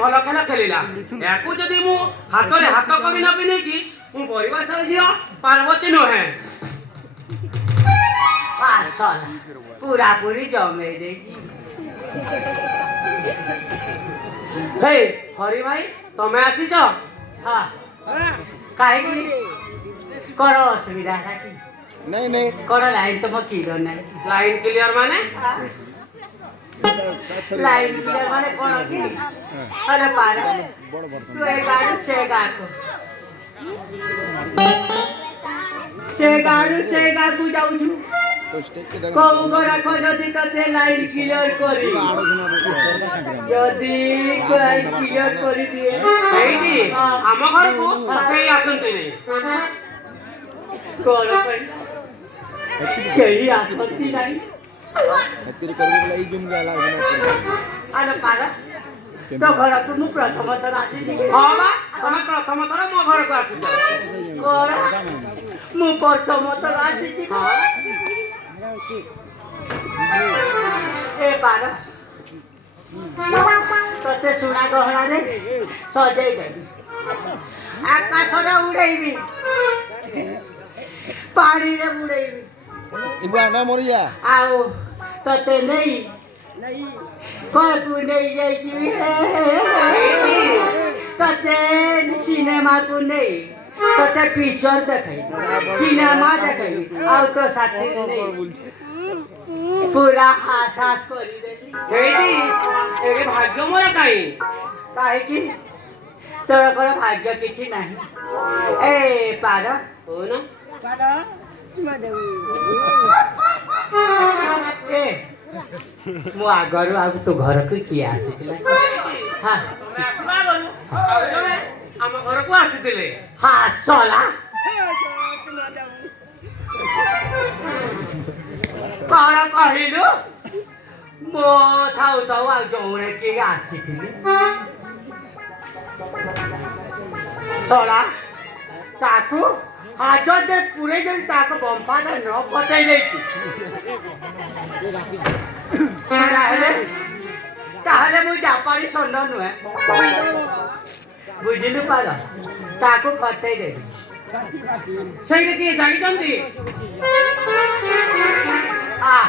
भल खेल खेलिला याकू जदी मु हाथ रे हाथ करी न पिनेची मु परिवास जियो पार्वती नहे पासल पूरा पूरी जमे देजी हे हरि भाई तमे आसीच हां काहे की कड़ असुविधा था कि नहीं नहीं कड़ लाइन तो म किलो नहीं लाइन क्लियर माने लाइन क्लियर माने कोन की अरे पार तू एक गाड़ी से गाको से गाको जाऊ छु तो स्टेज के को गरा को जदी तते लाइन क्लियर करी जदी लाइन क्लियर करी दिए एइटी हम घर को कतई आसंती नहीं कोन कहीं आसंती नहीं हत्ती करबो लाई जुम गेला अरे पार तो घर को मु प्रथम थर आसी छी हां बा तमे प्रथम थर मो घर को आसीच कोन मु प्रथम थर आसी छी ए पार तते सुना गहना रे सजाई देबी आकाश रे उड़ेबी पानी रे उड़ेबी एक बार ना मोरिया आओ तते नहीं को नहीं जाई छी तते सिनेमा को नहीं तते पिक्चर देखाई सिनेमा देखाई आउ तो साथी नहीं पूरा आसास करी देली एइटी एरे भाग्य मोर काई काहे की तोर कोन भाग्य किछि नाही ए पार हो ना ए मो आगरु आ तो घर को किए आसीला हां तमे आसबा करू तमे हम घर को आसीतिले हां सोला कौन कहिलु मो थाउ थाउ आ जौने के आसीथिले सोला ताकू हाजत दे पूरे जन ताक बम्फाटा न फटाई देछि ताहले मु जापानी सन्न नुहे बुझिलु पार ताकू फटाई देबी সেইটা কি জানিছন্তি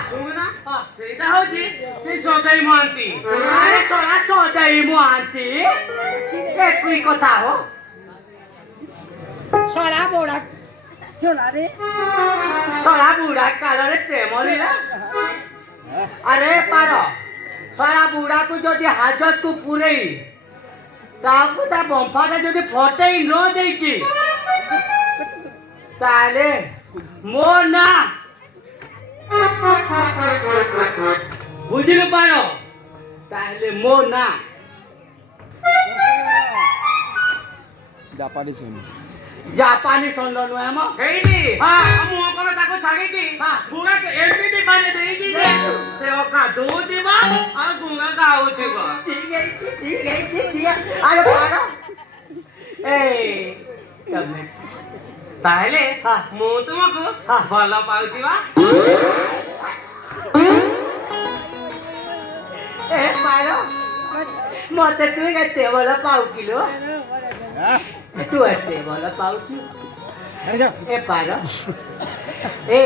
শুনুনা সেইটা হচ্ছে সেই সদাই মহান্তি আরে সোনা চৌধুরী মহান্তি একই কথা হো সোনা বুড়া সোনা বুড়া কালরে প্রেম লীলা আরে পার সোনা বুড়া কু যদি হাজত কু পুরেই তাকু তা বম্ফাটা যদি ফটেই ন দেইছি তাহলে মো না বুঝিলু পার তাহলে মো না जापानी सुन জাপানি সন্দ নুহে ম ହେଇନି হ্যাঁ ମୁଁ କଣ ତାକୁ ଛାଡ଼ିଛି ହଁ। ଗୁଙ୍ଗା ଏମିତି ପାଣି ଦେଇଛି ଯେ ସେ ଗାଧଉଥିବ ଆଉ ଗୁଙ୍ଗା ଗାଉଥିବ ঠিক আছে আরে পার এই তমে ତାହେଲେ ହଁ। ମୁଁ ତୁମକୁ ହଁ। ଭଲ ପାଉଛି ବା এ পার মতে তুই এতে বড় পাউছিলো তুই এতে বড় পাউছি এ পার এ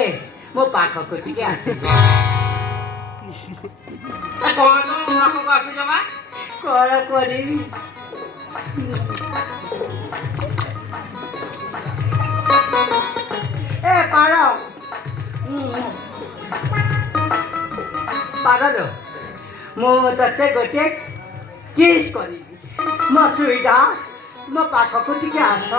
মো পাখকু টিকে আসি କଣ ତମ ପାଖକୁ ଆସୁଛ ବା কর করিবি এ পার পাগল মু ততে গোটে কিস করিবি মো সুইটা মো পাখকু টিকে আস